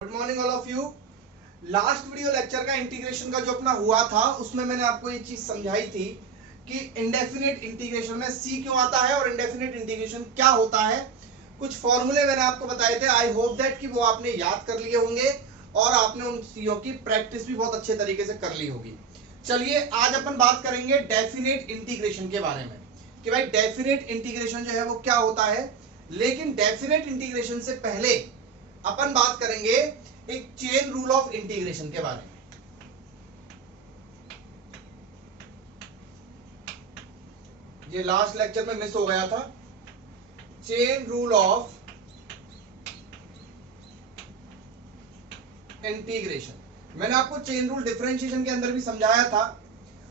Good morning all of you. Last video lecture का integration का जो अपना हुआ था उसमें मैंने आपको ये चीज समझाई थी कि इंडेफिनिट इंटीग्रेशन में सी क्यों आता है और इंडेफिनिट इंटीग्रेशन क्या होता है। कुछ फॉर्मूले मैंने आपको बताए थे। आई होप दैट कि वो आपने याद कर लिए होंगे और आपने उन चीजों की प्रैक्टिस भी बहुत अच्छे तरीके से कर ली होगी। चलिए आज अपन बात करेंगे डेफिनेट इंटीग्रेशन के बारे में कि भाई डेफिनेट इंटीग्रेशन जो है वो क्या होता है। लेकिन डेफिनेट इंटीग्रेशन से पहले अपन बात करेंगे एक चेन रूल ऑफ इंटीग्रेशन के बारे में। ये लास्ट लेक्चर में मिस हो गया था। चेन रूल ऑफ इंटीग्रेशन मैंने आपको चेन रूल डिफरेंशिएशन के अंदर भी समझाया था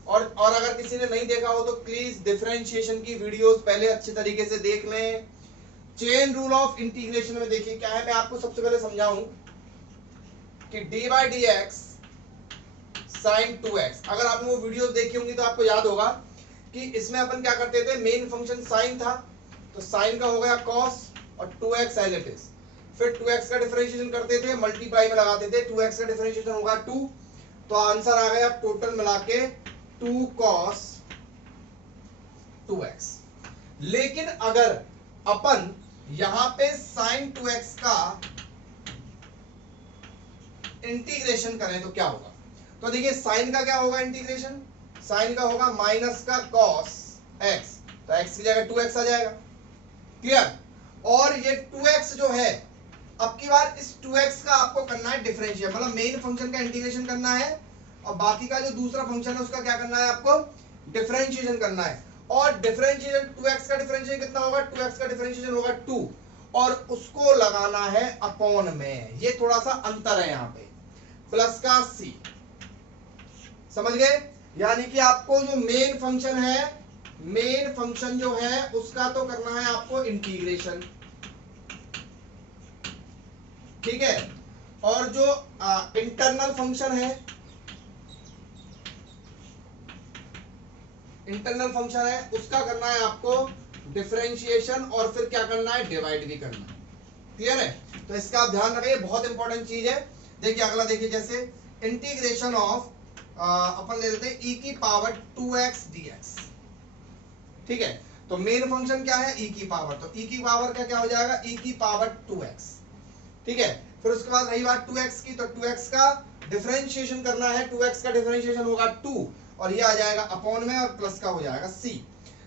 और अगर किसी ने नहीं देखा हो तो प्लीज डिफरेंशिएशन की वीडियोस पहले अच्छे तरीके से देख लें। चेन रूल ऑफ इंटीग्रेशन में देखिए क्या है, मैं आपको सबसे पहले समझाऊं कि d by d x sine 2x। अगर आपने वो वीडियोस देखी होंगी तो आपको याद होगा कि इसमें अपन क्या करते थे, मेन फंक्शन साइन था तो साइन का हो गया कॉस और 2x एज इट इज। फिर 2x का डिफरेंशिएशन करते थे, मल्टीप्लाई में लगाते थे, 2x का डिफरेंशिएशन होगा 2, तो आंसर आ गया टोटल मिला के 2 cos 2x। लेकिन अगर अपन यहां पे sin 2x का इंटीग्रेशन करें तो क्या होगा, तो देखिए साइन का क्या होगा इंटीग्रेशन, साइन का होगा माइनस का cos x, तो x की जगह 2x आ जाएगा। क्लियर। और ये 2x जो है अब की बार इस 2x का आपको करना है डिफरेंशिएट, मतलब मेन फंक्शन का इंटीग्रेशन करना है और बाकी का जो दूसरा फंक्शन है उसका क्या करना है, आपको डिफरेंशिएशन करना है। और डिफरेंशिएशन 2x का डिफरेंशिएशन कितना होगा, 2x का डिफरेंशिएशन होगा 2 और उसको लगाना है अपॉन में। ये थोड़ा सा अंतर है यहाँ पे, प्लस का c, समझ गए। यानी कि आपको जो मेन फंक्शन है, मेन फंक्शन जो है उसका तो करना है आपको इंटीग्रेशन, ठीक है। और जो इंटरनल फंक्शन है, इंटरनल फंक्शन है उसका करना है आपको डिफरेंशिएशन और फिर क्या करना है, डिवाइड भी करना है। क्लियर है। तो इसका आप ध्यान रखिए, बहुत इंपॉर्टेंट चीज है। देखिए अगला देखिए, जैसे इंटीग्रेशन ऑफ अपन ले लेते हैं e की पावर 2x dx, ठीक है। तो मेन फंक्शन क्या है, e की पावर, तो e की पावर का क्या हो जाएगा, e की पावर 2x, ठीक है। फिर उसके बाद रही बात 2x की, तो 2x का डिफरेंशिएशन करना है, 2x का डिफरेंशिएशन होगा 2 और ये आ जाएगा अपॉन में और प्लस का हो जाएगा c।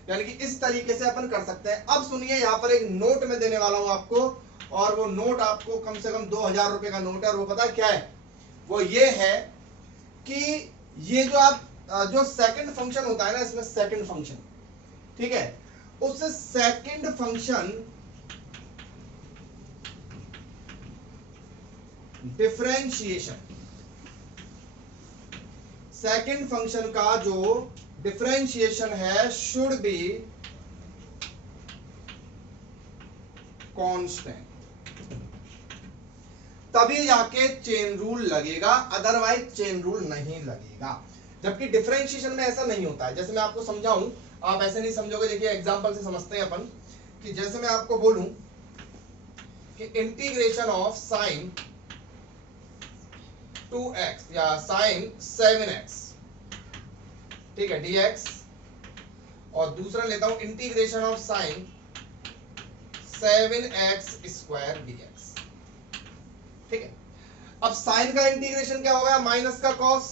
यानी कि इस तरीके से अपन कर सकते हैं। अब सुनिए, यहाँ पर एक नोट में देने वाला हूं आपको और वो नोट आपको कम से कम 2000 रुपए का नोट है और वो पता है क्या है, वो ये है कि ये जो आप जो सेकंड फंक्शन होता है ना, इसमें सेकंड फंक्शन, ठीक है, उस second function differentiation, second function का जो डिफरेंशिएशन है शुड बी कांस्टेंट, तभी जाके चेन रूल लगेगा, अदरवाइज चेन रूल नहीं लगेगा। जबकि डिफरेंशिएशन में ऐसा नहीं होता है। जैसे मैं आपको समझाऊं, आप ऐसे नहीं समझोगे। देखिए एग्जांपल से समझते हैं अपन कि जैसे मैं आपको बोलूं कि इंटीग्रेशन ऑफ साइन 2x या साइन 7x, ठीक है, dx, और दूसरा लेता हूं integration of sine 7x square dx, ठीक है। अब साइन का इंटीग्रेशन क्या होगा, माइनस का cos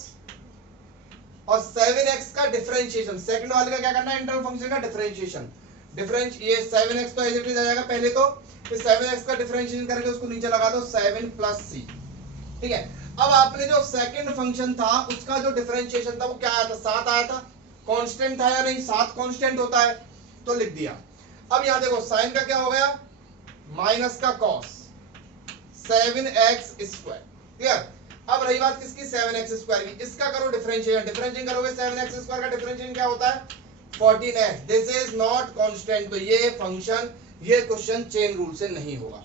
और 7x का डिफरेंशिएशन, सेकंड वाले का क्या करना है, इंटरनल फंक्शन का डिफरेंशिएशन। ये 7x तो एज इट इज आ जाएगा पहले, तो फिर 7x का डिफरेंशिएशन करके उसको नीचे लगा दो 7 प्लस c, ठीक है। अब आपने जो सेकंड फंक्शन था उसका जो डिफरेंशिएशन था वो क्या आया था, 7 आया था। कांस्टेंट था या नहीं, 7 कांस्टेंट होता है तो लिख दिया। अब यहां देखो साइन का क्या हो गया, माइनस का cos 7x स्क्वायर, क्लियर। अब रही बात किसकी, 7x स्क्वायर की, इसका करो डिफरेंशिएशन, डिफरेंशिएशन करोगे 7x स्क्वायर का डिफरेंशिएशन क्या होता है, 14x। This is not constant, तो ये फंक्शन, ये क्वेश्चन चेन रूल से नहीं होगा।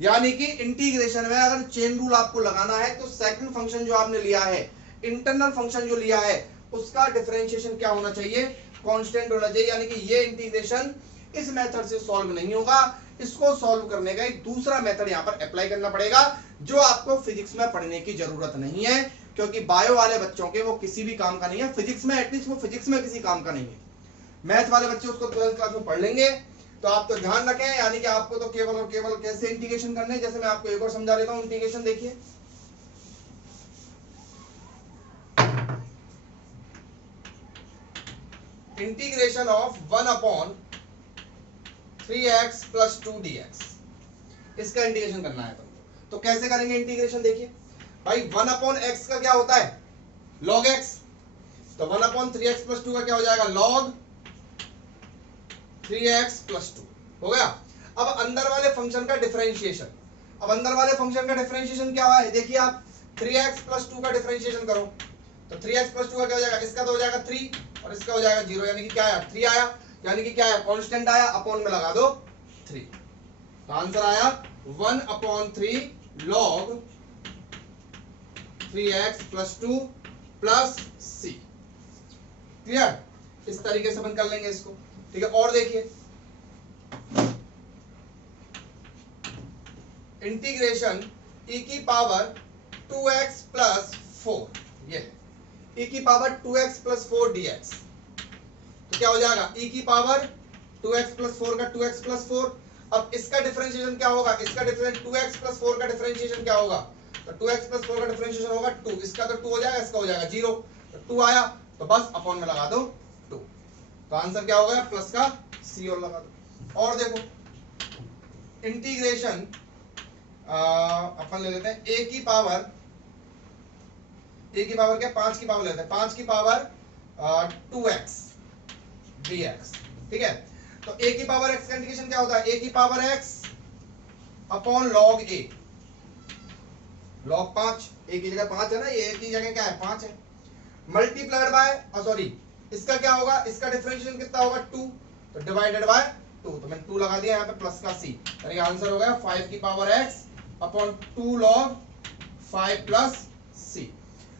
यानी कि इंटीग्रेशन में अगर चेन रूल आपको लगाना है तो सेकंड फंक्शन जो आपने लिया है, इंटरनल फंक्शन जो लिया है, उसका डिफरेंशिएशन क्या होना चाहिए, कांस्टेंट होना चाहिए। यानी कि ये इंटीग्रेशन इस मेथड से सॉल्व नहीं होगा, इसको सॉल्व करने का एक दूसरा मेथड यहाँ पर अप्लाई करना पड़ेगा, जो आपको फिजिक्स में पढ़ने की जरूरत नहीं है, क्योंकि बायो वाले बच्चों के वो किसी भी काम का नहीं है, फिजिक्स में एटलीस्ट वो फिजिक्स में किसी काम का नहीं है। मैथ वाले बच्चे उसको 12th क्लास में पढ़ लेंगे। तो आप तो ध्यान रखें, यानी कि आपको तो केवल और केवल कैसे इंटीग्रेशन करने हैं, जैसे मैं आपको एक और समझा देता हूं। इंटीग्रेशन देखिए, इंटीग्रेशन ऑफ 1/3x + 2dx, इसका इंटीग्रेशन करना है तुमको। तो कैसे करेंगे इंटीग्रेशन, देखिए भाई 1/x का क्या होता है, log x, तो 1/3x + 2 का क्या हो जाएगा, log 3x + 2 हो गया। अब अंदर वाले फंक्शन का डिफरेंशिएशन, अब अंदर वाले फंक्शन का डिफरेंशिएशन क्या है, देखिए आप 3x + 2 का डिफरेंशिएशन करो, तो 3x + 2 का क्या हो जाएगा, इसका तो हो जाएगा 3 और इसका हो जाएगा 0, यानी कि क्या आया, 3 आया, यानी कि क्या है, कांस्टेंट आया, अपॉन में लगा दो 3, तो आंसर आया 1/3 log 3x + 2 + c। क्लियर, इस तरीके से अपन कर लेंगे इसको, ठीक है। और देखिए इंटीग्रेशन e⁻² 2x + 4, ये e⁻² 2x + 4 dx, तो क्या हो जाएगा e⁻² 2x + 4 का 2x + 4। अब इसका डिफरेंशिएशन क्या होगा, इसका डिफरेंस 2x + 4 का डिफरेंशिएशन क्या होगा, तो 2x + 4 का डिफरेंशिएशन होगा 2, इसका तो 2 हो जाएगा, इसका हो जाएगा 0, तो 2 आया, तो बस अपॉन में लगा दो 2, तो आंसर क्या हो गया, प्लस का c और लगा दो। और देखो इंटीग्रेशन अपन ले लेते हैं a⁻, क्या 5 की पावर लेते हैं, 5 की पावर 2x dx, ठीक है। तो a⁻x का इंटीग्रेशन क्या होता है, a⁻x upon log a, log 5, a की जगह 5 है ना, ये a की जगह क्या है 5 है, मल्टीप्लाइड बाय सॉरी इसका क्या होगा, इसका डिफरेंशिएशन कितना होगा 2, तो डिवाइडेड बाय 2, तो मैंने 2 लगा दिया यहाँ पे प्लस का c, तो ये आंसर हो गया 5 की power x upon 2 log 5 + c।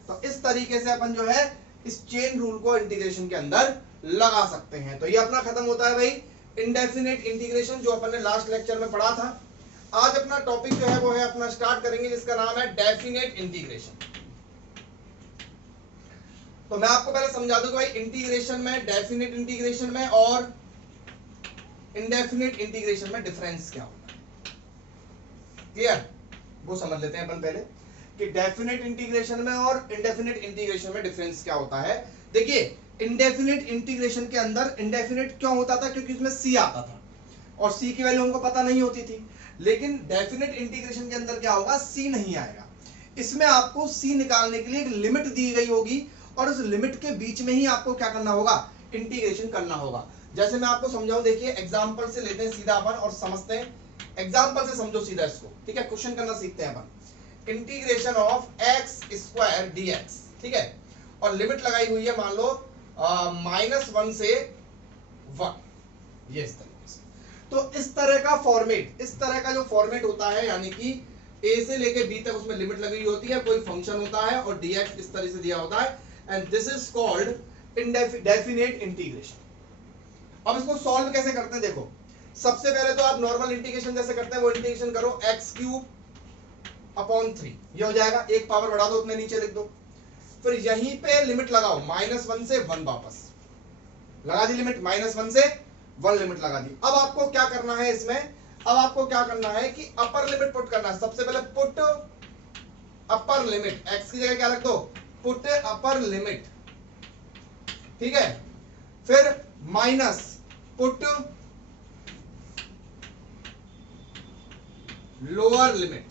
तो इस तरीके से अपन जो है इस चेन रूल को इंटीग्रेशन के अंदर लगा सकते हैं। तो ये अपना खत्म होता है भाई इंडेफिनिट इंटीग्रेशन, जो अपन ने लास्ट लेक्चर में पढ़ा था। आज अपना टॉपिक जो है वो है अपना स्टार्ट करेंगे, जिसका नाम है डेफिनेट इंटीग्रेशन। तो मैं आपको पहले समझा दूं कि भाई इंटीग्रेशन में, डेफिनेट इंटीग्रेशन में और इंडेफिनिट इंटीग्रेशन में डिफरेंस क्या होता है, क्लियर, वो समझ लेते हैं अपन पहले कि डेफिनेट इंटीग्रेशन में और इंडेफिनिट इंटीग्रेशन में डिफरेंस क्या होता है। देखिए इंडेफिनिट इंटीग्रेशन के अंदर इंडेफिनिट क्यों होता था, क्योंकि इसमें c आता था और c की वैल्यू हमको पता नहीं होती थी। लेकिन डेफिनेट इंटीग्रेशन के अंदर क्या होगा, c नहीं आएगा, इसमें आपको c निकालने के लिए एक लिमिट दी गई होगी और उस लिमिट के बीच में ही आपको क्या करना होगा, इंटीग्रेशन करना होगा। जैसे मैं आपको समझाऊं, देखिए एग्जांपल से लेते हैं सीधा अपन और समझते हैं, एग्जांपल से समझो सीधा इसको, ठीक है, क्वेश्चन करना सीखते हैं अपन। इंटीग्रेशन ऑफ x² dx, ठीक है, और लिमिट लगाई हुई है मान लो -1 से 1, ये इस तरीके से। तो इस तरह का फॉर्मेट, इस तरह का जो फॉर्मेट होता है, यानी कि a से लेके b तक उसमें लिमिट लगी हुई होती है, कोई फंक्शन होता है और dx इस तरह से दिया होता है, and this is called definite integration. अब इसको सॉल्व कैसे करते हैं, देखो सबसे पहले तो आप नॉर्मल इंटीग्रेशन जैसे करते हैं वो इंटीग्रेशन करो, x³ अपॉन 3, ये हो जाएगा, एक पावर बढ़ा दो, उतने नीचे लिख दो, फिर यहीं पे लिमिट लगाओ -1 से 1, वापस लगा दी लिमिट, -1 से 1 लिमिट लगा दी। अब आपको क्या करना है इसमें, अब आपको क्या करना है कि अपर लिमिट पुट करना है। सबसे पहले पुट अपर लिमिट, x की जगह क्या रख दो, पुट अपर लिमिट, ठीक है, फिर माइनस पुट लोअर लिमिट,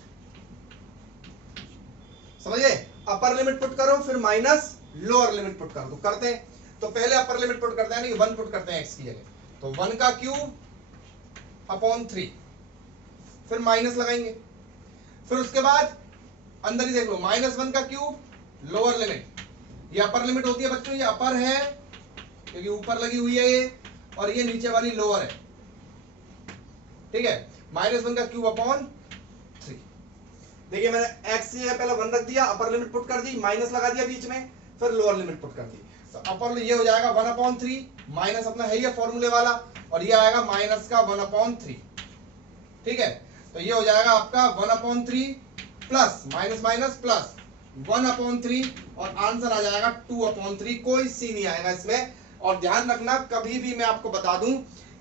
समझिए, अपर लिमिट पुट करो फिर माइनस लोअर लिमिट पुट करो। तो करते हैं, तो पहले अपर लिमिट पुट करते हैं, यानी 1 पुट करते हैं x की जगह, तो 1 का क्यूब अपॉन 3, फिर माइनस लगाएंगे, फिर उसके बाद अंदर ही देख लो, -1 का क्यूब लोअर लिमिट, ये अपर लिमिट होती है बच्चों, ये अपर है क्योंकि ऊपर लगी हुई है ये, और ये नीचे वाली लोअर है, ठीक है, -1 का क्यूब अपॉन 3। देखिए मैंने x से पहले 1 रख दिया, अपर लिमिट पुट कर दी, माइनस लगा दिया बीच में, फिर लोअर लिमिट पुट कर दी, तो अपर ये हो जाएगा 1/3, माइनस अपना है ये फॉर्मूले वाला, और ये आएगा माइनस का 1/3, ठीक है, तो ये हो जाएगा आपका 1/3 प्लस माइनस माइनस प्लस 1/3 और आंसर आ जाएगा 2/3। कोई सी नहीं आएगा इसमें। और ध्यान रखना, कभी भी मैं आपको बता दूं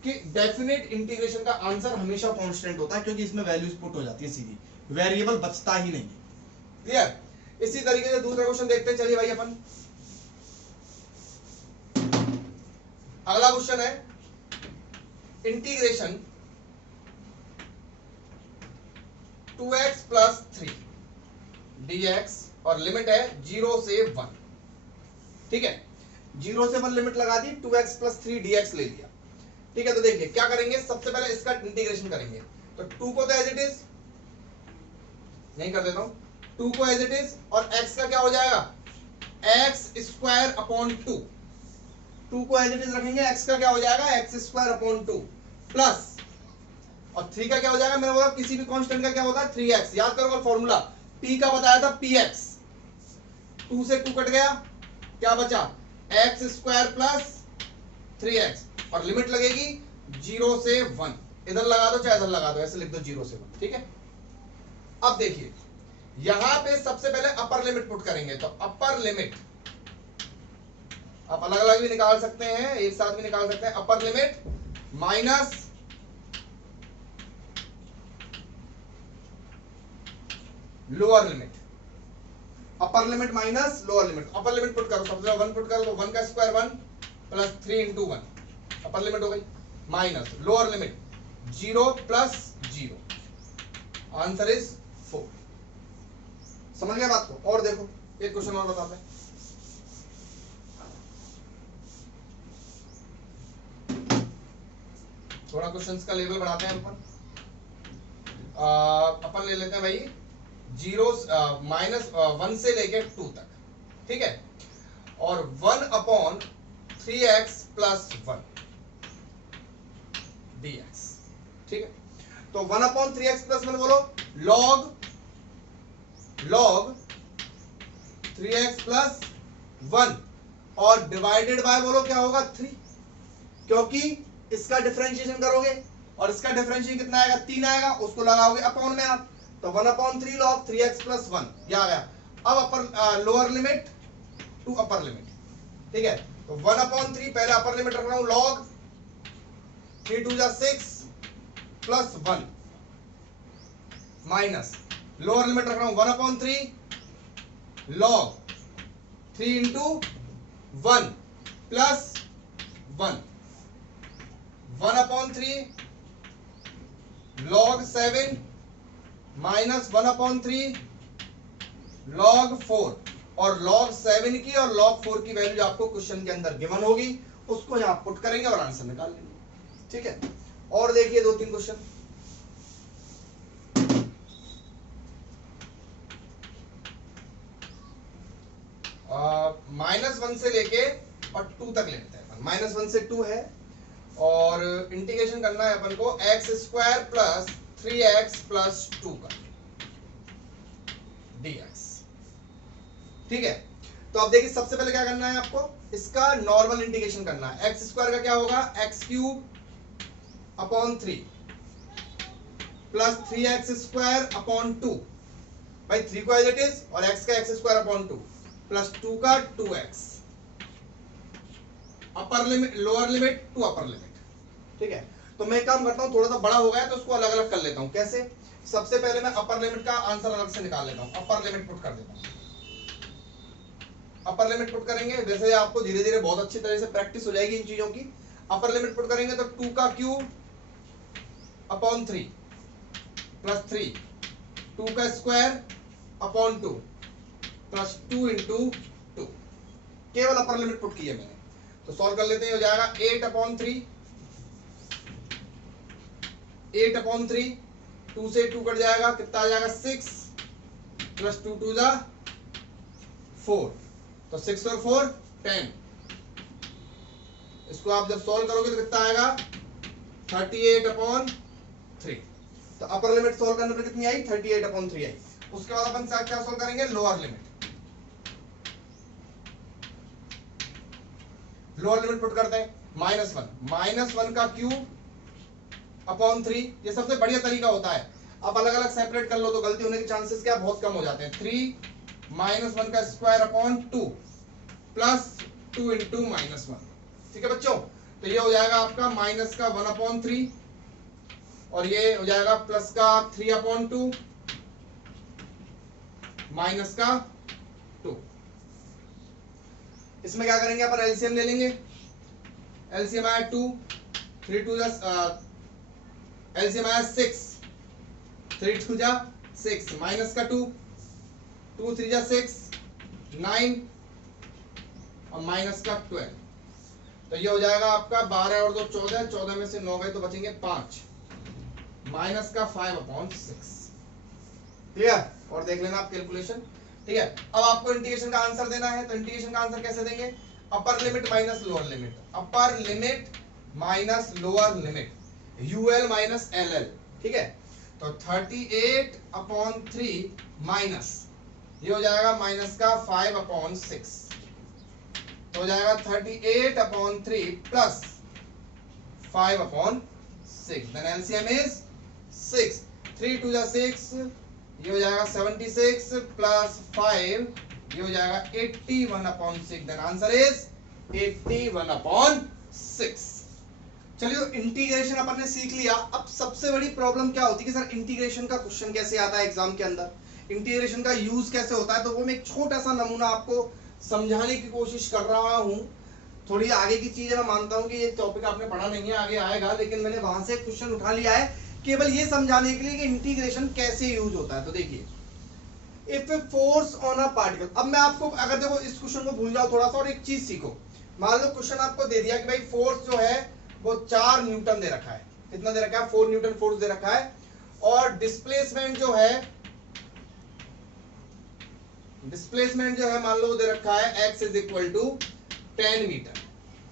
कि डेफिनेट इंटीग्रेशन का आंसर हमेशा कांस्टेंट होता है, क्योंकि इसमें वैल्यूज पुट हो जाती है सीधी, वेरिएबल बचता ही नहीं है। क्लियर? इसी तरीके से दूसरा क्वेश्चन देखते हैं। चलिए भाई अपन अगला क्वेश्चन है इंटीग्रेशन 2x प्लस 3 dx और लिमिट है 0 से 1। ठीक है, 0 से 1 लिमिट लगा दी, 2x प्लस 3 dx ले लिया। ठीक है, तो देखिए क्या करेंगे, सबसे पहले इसका इंटीग्रेशन करेंगे। तो 2 को तो एज इट इज नहीं कर देता हूं, 2 को एज इट इज, और x का क्या हो जाएगा, x स्क्वायर अपॉन 2। 2 को एज इट इज रखेंगे, x का क्या हो जाएगा, x स्क्वायर अपॉन 2 प्लस, और 3 का क्या हो जाएगा, मैंने बोला किसी भी कांस्टेंट का क्या होता है 3x। याद करोगे फॉर्मूला, p का बताया था px, 2 से 2 कट गया, क्या बचा x स्क्वायर प्लस 3x, और लिमिट लगेगी 0 से 1। इधर लगा दो चाहे इधर लगा दो, ऐसे लिख दो 0 से 1। ठीक है, अब देखिए यहां पे सबसे पहले अपर लिमिट पुट करेंगे। तो अपर लिमिट आप अलग अलग भी निकाल सकते हैं, एक साथ भी निकाल सकते हैं। अपर limit minus lower limit, upper limit minus lower limit. Upper limit put करो, सबसे पहले 1 पुट करो, तो 1 का square 1 plus 3 into 1 upper limit हो गई, minus lower limit 0 plus 0, answer is 4। समझ गया बात को? और देखो एक क्वेश्चन और बताते हैं। थोड़ा क्वेश्चंस का लेवल बढ़ाते हैं अपन। अपन ले लेते हैं भाई 1 से लेके 2 तक। ठीक है, और 1/3x प्लस 1 dx। ठीक है, तो 1/3x प्लस 1 बोलो log 3x प्लस 1, और डिवाइडेड बाय बोलो क्या होगा 3, क्योंकि इसका डिफरेंशिएशन करोगे और इसका डिफरेंशिएशन कितना आएगा 3 आएगा, उसको लगाओगे अपॉन में आप, तो 1/3 log 3x प्लस 1 ये आ गया। अब upper lower limit to upper limit. ठीक है, तो 1/3 पहले अपर लिमिट रख रहा हूं log 3 2 जा 6 प्लस 1 माइनस लोअर लिमिट रख रहा हूं 1/3 log 3 into 1 plus 1 1/3 log 7 minus 1/3 log 4, और log 7 की और log 4 की वैल्यू आपको क्वेश्चन के अंदर गिवन होगी, उसको यहां पुट करेंगे और आंसर निकाल लेंगे। ठीक है, और देखिए 2-3 क्वेश्चन। -1 से लेके और 2 तक लेते हैं। -1 से 2 है और इंटीग्रेशन करना है अपन को x square plus 3x plus 2 का dx। ठीक है, तो अब देखिए सबसे पहले क्या करना है आपको, इसका नॉर्मल इंटीग्रेशन करना है। x स्क्वायर का क्या होगा x³ upon 3 plus 3x square upon 2, भाई 3 को एज इट इज, और x का x स्क्वायर अपॉन 2 प्लस 2 का 2x, upper limit lower limit to upper limit. ठीक है, तो मैं काम करता हूं, थोड़ा सा बड़ा हो गया तो उसको अलग अलग कर लेता हूं। कैसे, सबसे पहले मैं अपर लिमिट का आंसर अलग से निकाल लेता हूं, अपर लिमिट पुट कर देता हूं। अपर लिमिट पुट करेंगे, वैसे आपको धीरे धीरे बहुत अच्छी तरह से प्रैक्टिस हो जाएगी इन चीजों की। अपर लिमिट पुट करेंगे तो 2 का क्यूब अपॉन 3 प्लस 3, 2 का स्क्वायर अपॉन 2 प्लस 2 इंटू 2, केवल अपर लिमिट पुट की है मैंने। तो सॉल्व कर लेते हैं, हो जाएगा 8/3, 8/3, 2 से 2 कट जाएगा, कितना आ जाएगा 6 प्लस 2 2 जा 4, तो 6 और 4 10। इसको आप जब सॉल्व करोगे तो कितना आएगा 38/3। तो अपर लिमिट सॉल्व करने पर कितनी आई 38/3 आई। उसके बाद अपन क्या सॉल्व करेंगे, lower limit. Lower limit put करते हैं -1 का क्यूब अपॉन 3, ये सबसे बढ़िया तरीका होता है। आप अलग अलग सेपरेट कर लो तो गलती होने के चांसेस क्या बहुत कम हो जाते हैं। 3 माइनस 1 का square upon 2 plus 2 into minus 1। ठीक है बच्चों, तो ये हो जाएगा आपका माइनस का 1 अपॉन 3 और ये हो जाएगा प्लस का 3 अपॉन 2 माइनस का 2। इसमें क्या करेंगे अपन एलसीएम ले लेंगे। एलसीएम आया 2, 3 2 एलसीएम आया 6, 3 2 जा 6 माइनस का 2, 2 3 जा 6 9 और माइनस का 12। तो ये हो जाएगा आपका 12 और 2 14, 14 में से 9 गए तो बचेंगे 5 माइनस का 5 अपॉन 6। क्लियर? और देख लेना आप कैलकुलेशन। ठीक है, अब आपको इंटीग्रेशन का आंसर देना है, तो इंटीग्रेशन का आंसर कैसे देंगे? Upper limit minus lower limit, upper limit minus lower limit, UL minus LL. ठीक है, तो 38 अपॉन 3 माइनस ये हो जाएगा माइनस का 5 अपॉन 6, तो हो जाएगा 38 upon 3 plus 5 upon 6। Then LCM is 6, 3 2 जा 6, ये हो जाएगा 76 प्लस 5 ये हो जाएगा 81 upon 6। Then answer is 81 upon 6। चलिए, इंटीग्रेशन अपन ने सीख लिया। अब सबसे बड़ी प्रॉब्लम क्या होती है कि सर इंटीग्रेशन का क्वेश्चन कैसे आता है एग्जाम के अंदर, इंटीग्रेशन का यूज कैसे होता है। तो वो मैं एक छोटा सा नमूना आपको समझाने की कोशिश कर रहा हूं। थोड़ी आगे की चीजें मैं मानता हूं कि ये टॉपिक आपने पढ़ा नहीं है, आगे आएगा, लेकिन मैंने वहां से क्वेश्चन उठा लिया है केवल ये समझाने के लिए कि इंटीग्रेशन कैसे यूज होता है। तो देखिए, if a force on a particle, अब मैं आपको अगर देखो इस क्वेश्चन को भूल जाओ थोड़ा सा और एक चीज सीखो। मान लो क्वेश्चन आपको दे दिया कि भाई फोर्स जो है वो 4 न्यूटन दे रखा है। कितना दे रखा है? 4 न्यूटन फोर्स दे रखा है। और डिस्प्लेसमेंट जो है मान लो दे रखा है x is equal to 10 metre.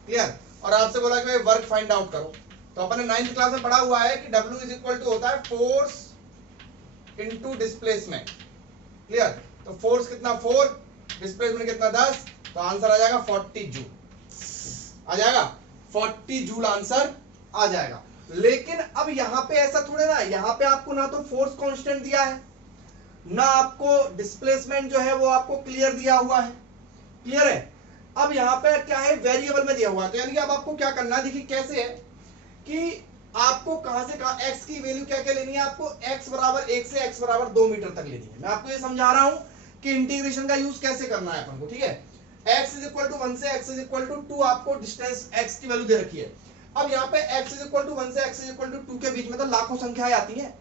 Clear? और आपसे बोला कि भाई वर्क फाइंड आउट करो। तो अपन ने 9th क्लास में पढ़ा हुआ है कि W इज इक्वल टू होता है फोर्स इनटू डिस्प्लेसमेंट। क्लियर? तो फोर्स कितना 4, डिस्प्लेसमेंट कितना 10, तो आंसर आ जाएगा 40 जूल। आ जाएगा 40 जूल आंसर आ जाएगा। लेकिन अब यहां पे ऐसा थोड़े ना, यहां पे आपको ना तो फोर्स कांस्टेंट दिया है, ना आपको डिस्प्लेसमेंट जो है वो आपको क्लियर दिया हुआ है। क्लियर है? अब यहां पे क्या है, वेरिएबल में दिया हुआ है। तो यानी कि अब आपको क्या करना है, देखिए कैसे है कि आपको कहां से कहां x की वैल्यू क्या क्या लेनी है, आपको x बराबर 1 से x बराबर 2 मीटर तक लेनी है। मैं आपको ये समझा रहा हूं कि इंटीग्रेशन का यूज कैसे करना है अपन को। ठीक है, x इज इक्वल टू 1 से x इज इक्वल टू 2 आपको डिस्टेंस x की वैल्यू दे रखी है। अब यहाँ पे x इज इक्वल टू 1 से x इज इक्वल टू 2 के बीच में तो लाखों संख्याएं आती हैं।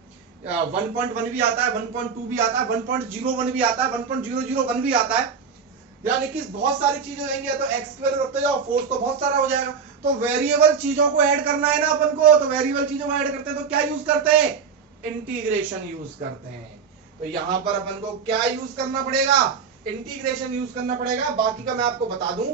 1.1 भी आता है, 1.2 भी आता है, 1.01 भी आता है, 1.001 भी आता है। यानी कि बहुत सारी चीजें हो जाएंगी। तो x की वैल्यू रखते जाओ, फोर्स तो बहुत सारा हो जाएगा। तो वेरिएबल चीजों को ऐड करना है ना अपन को, तो वेरिएबल चीजों को ऐड करते हैं तो क्या यूज करते हैं? इंटीग्रेशन यूज करते हैं। तो यहां पर अपन को क्या यूज करना पड़ेगा? इंटीग्रेशन यूज करना पड़ेगा। बाकी का मैं आपको बता दूं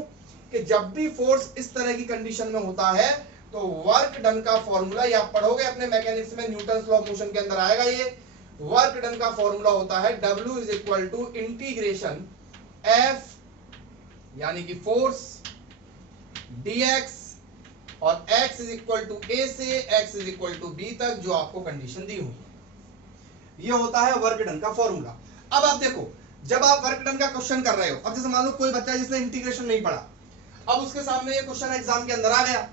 कि जब भी फोर्स इस तरह की कंडीशन में होता है तो वर्क डन का फॉर्मूला, या पढ़ोगे अपने मैकेनिक्स में, न्यूटन लॉ ऑफ मोशन के अंदर आएगा ये। वर्क डन का फॉर्मूला होता है W is equal to integration F यानी कि फोर्स dx और x is equal to a से x is equal to b तक जो आपको कंडीशन दी हुई। ये होता है वर्क डन का फॉर्मूला। अब आप देखो, जब आप वर्क डन का क्वेश्चन कर रहे हो, अब जैसे मान लो कोई बच्चा जिसने इंटीग्रेशन नहीं पढ़ा, अब उसके सामने ये क्वेश्चन एग्जाम के अंदर आ गया।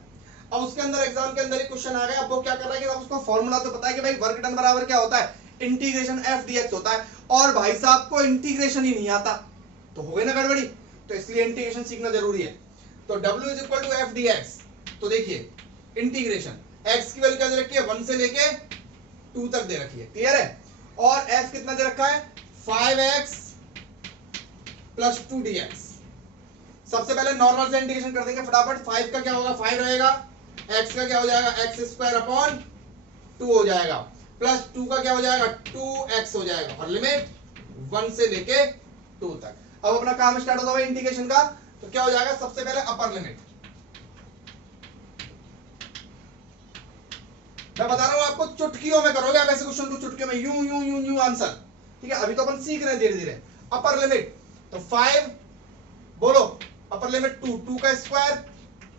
अब उसके अंदर एग्जाम के अंदर ये क्वेश्चन आ गया। अब वो क्या कर रहा है कि अब उसको फॉर्मूला तो पता है कि भाई वर्क डन बराबर क्या होता है, इंटीग्रेशन f dx होता है। और भाई साहब को इंटीग्रेशन ही नहीं आता, तो हो गई ना गड़बड़ी। तो इसलिए इंटीग्रेशन सीखना जरूरी है। तो W is equal to F d x. तो देखिए इंटीग्रेशन x की वैल्यू क्या दे रखी है, 1 से लेके 2 तक दे रखी है। क्लियर है? और f कितना दे रखा है, 5x प्लस 2 dx। सबसे पहले नॉर्मल से इंटीग्रेशन कर देंगे फटाफट। 5 का क्या होगा, 5 रहेगा, x का क्या हो जाएगा, एक्स स्क्वायर अपॉन 2 हो जाएगा, प्लस 2 का क्या हो जाएगा, 2x हो जाएगा, और लिमिट 1 से लेके 2 तक। अब अपना काम स्टार्ट होता है इंटीग्रेशन का। तो क्या हो जाएगा, सबसे पहले अपर लिमिट, मैं बता रहा हूं आपको, चुटकियों में करोगे आप ऐसे क्वेश्चन को, चुटकियों में यूं यूं यूं यूं आंसर। ठीक है, अभी तो अपन सीख रहे हैं धीरे धीरे। अपर लिमिट तो 5, बोलो अपर लिमिट 2, 2 का स्क्वायर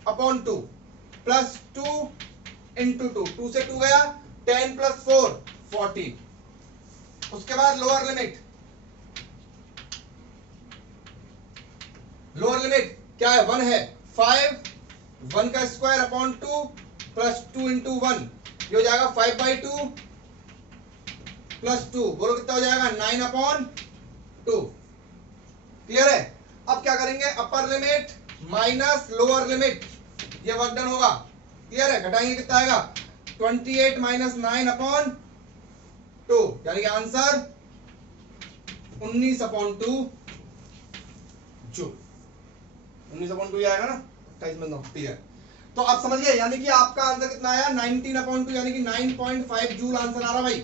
अपॉन 2 प्लस 2 इंटू 2, 2 से 2 गया, 10 प्लस 4 14। उसके बाद लोअर लिमिट, लोअर लिमिट क्या है, 1 है, 5 1 का स्क्वायर अपॉन 2 प्लस 2 इंटू 1, ये हो जाएगा 5/2 प्लस 2, बोलो कितना हो जाएगा, 9/2। क्लियर है। अब क्या करेंगे, अपर लिमिट माइनस लोअर लिमिट, ये वर्क डन होगा। क्लियर है, घटाएंगे कितना आएगा, 28 माइनस 9/2, यानी कि आंसर 19/2 जूल। 19/2 आएगा ना, 28 में 9। क्लियर। तो आप समझ गए, यानी कि आपका आंसर कितना आया, 19/2, यानी कि 9.5 जूल आंसर आ रहा भाई।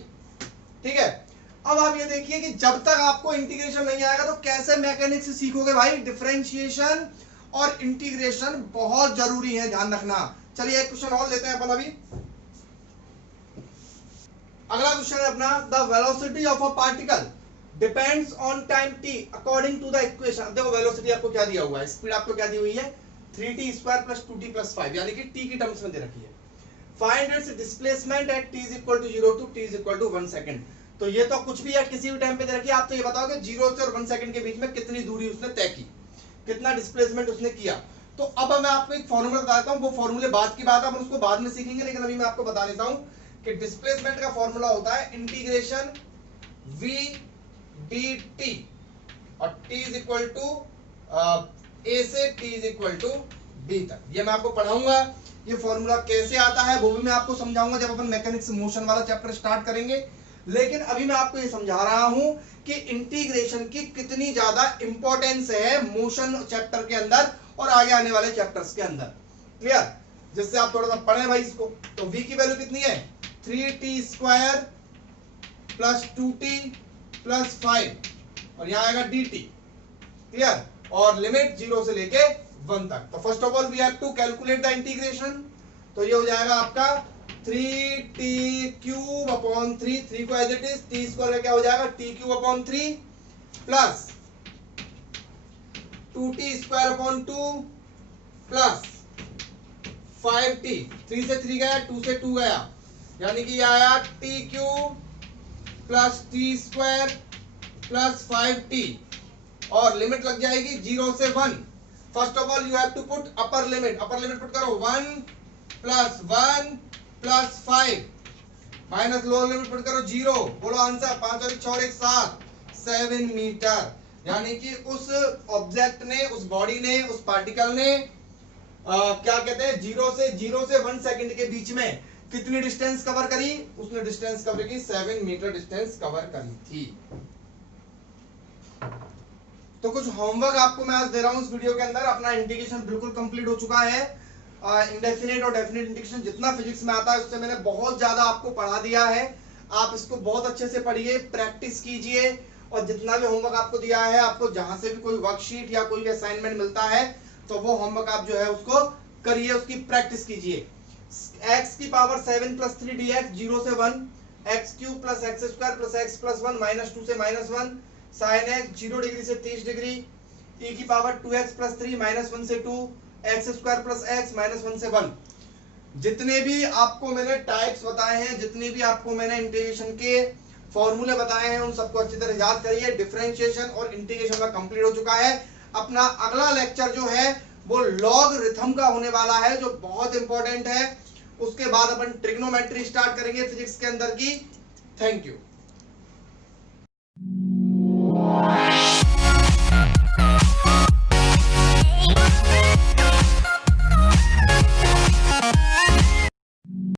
ठीक है। अब आप ये देखिए कि जब तक आपको इंटीग्रेशन नहीं आएगा तो कैसे मैकेनिक्स सीखोगे भाई। डिफरेंशिएशन और इंटीग्रेशन बहुत जरूरी है, ध्यान रखना। चलिए एक क्वेश्चन और लेते हैं अपन अभी। अगला क्वेश्चन है अपना, the velocity of a particle depends on time t according to the equation. देखो वेलोसिटी आपको क्या दिया हुआ है, स्पीड आपको क्या दी हुई है, 3t² + 2t + 5, यानी कि t की टर्म्स में दे रखी है। Find its displacement eight t = 0 to t = 1 second. तो ये तो कुछ भी है, किसी भी टाइम पे दे रखी है। आप तो ये बताओ कि 0 से और 1 सेकंड के बीच में कितनी दूरी उसने तय की, कितना डिस्प्लेसमेंट उसने किया। तो अब मैं आपको एक फॉर्मूला बताता हूं, वो फॉर्मूले बाद की बात है, अपन उसको बाद में सीखेंगे, लेकिन अभी मैं आपको बता देता हूं कि डिस्प्लेसमेंट का फॉर्मूला होता है इंटीग्रेशन v dt और t a से t b तक। ये मैं आपको पढ़ाऊंगा, ये फॉर्मूला कैसे आता है वो भी मैं आपको समझाऊंगा जब अपन मैकेनिक्स मोशन वाला चैप्टर स्टार्ट करेंगे। लेकिन अभी मैं आपको ये समझा रहा हूं कि इंटीग्रेशन की कितनी ज्यादा इंपॉर्टेंस है मोशन चैप्टर के अंदर और आगे आने वाले चैप्टर्स के अंदर। क्लियर, जिससे आप थोड़ा सा पढ़े भाई इसको। तो v की वैल्यू कितनी है, 3t² + 2t + 5 और यहां आएगा dt। क्लियर, और लिमिट 0 से लेके 1 तक। तो first of all we have to calculate the integration. तो ये हो जाएगा आपका 3t³ 3 को एज इट इज, t² का क्या हो जाएगा, t³ plus 2t² plus 5t, 3 से 3 गया, 2 से 2 गया, यानी कि आया t³ plus t² plus 5t और लिमिट लग जाएगी 0 से 1। First of all you have to put upper limit, upper limit put करो 1 + 1 + 5 माइनस लोअर लिमिट पुट करो 0। बोलो आंसर, 5 और 6 और 1 7, 7 मीटर। यानी कि उस ऑब्जेक्ट ने, उस बॉडी ने, उस पार्टिकल ने क्या कहते हैं, 0 से 1 सेकंड के बीच में कितनी डिस्टेंस कवर करी, उसने डिस्टेंस कवर की 7 मीटर डिस्टेंस कवर करी थी। तो कुछ होमवर्क आपको मैं आज दे रहा हूं इस वीडियो के अंदर। अपना इंटीग्रेशन बिल्कुल कंप्लीट हो चुका है। इंडेफिनिट और डेफिनिट इंटीग्रेशन जितना फिजिक्स में आता है उससे मैंने बहुत ज्यादा आपको पढ़ा दिया है। आप इसको बहुत अच्छे से पढ़िए, प्रैक्टिस कीजिए और जितना भी होमवर्क आपको दिया है, आपको जहां से भी कोई वर्कशीट या कोई भी असाइनमेंट मिलता है तो वो होमवर्क आप जो है उसको करिए, उसकी प्रैक्टिस कीजिए। x की पावर 7 + 3 dx 0 से 1, x³ + x² + x + 1 -2 से -1 sin x 0 डिग्री से 30 डिग्री, e की पावर 2x + 3 -1 से 2, x² + x -1 से 1। जितने भी आपको मैंने टाइप्स बताए हैं, जितने भी आपको मैंने इंटीग्रेशन के फॉर्मूले बताए हैं, उन सबको अच्छी तरह याद करिए। डिफरेंशिएशन और इंटीग्रेशन का कंप्लीट हो चुका है। अपना अगला लेक्चर जो है वो लॉगरिथम का होने वाला है, जो बहुत इंपॉर्टेंट है। उसके बाद अपन ट्रिग्नोमेट्री स्टार्ट करेंगे फिजिक्स के अंदर की। Thank you.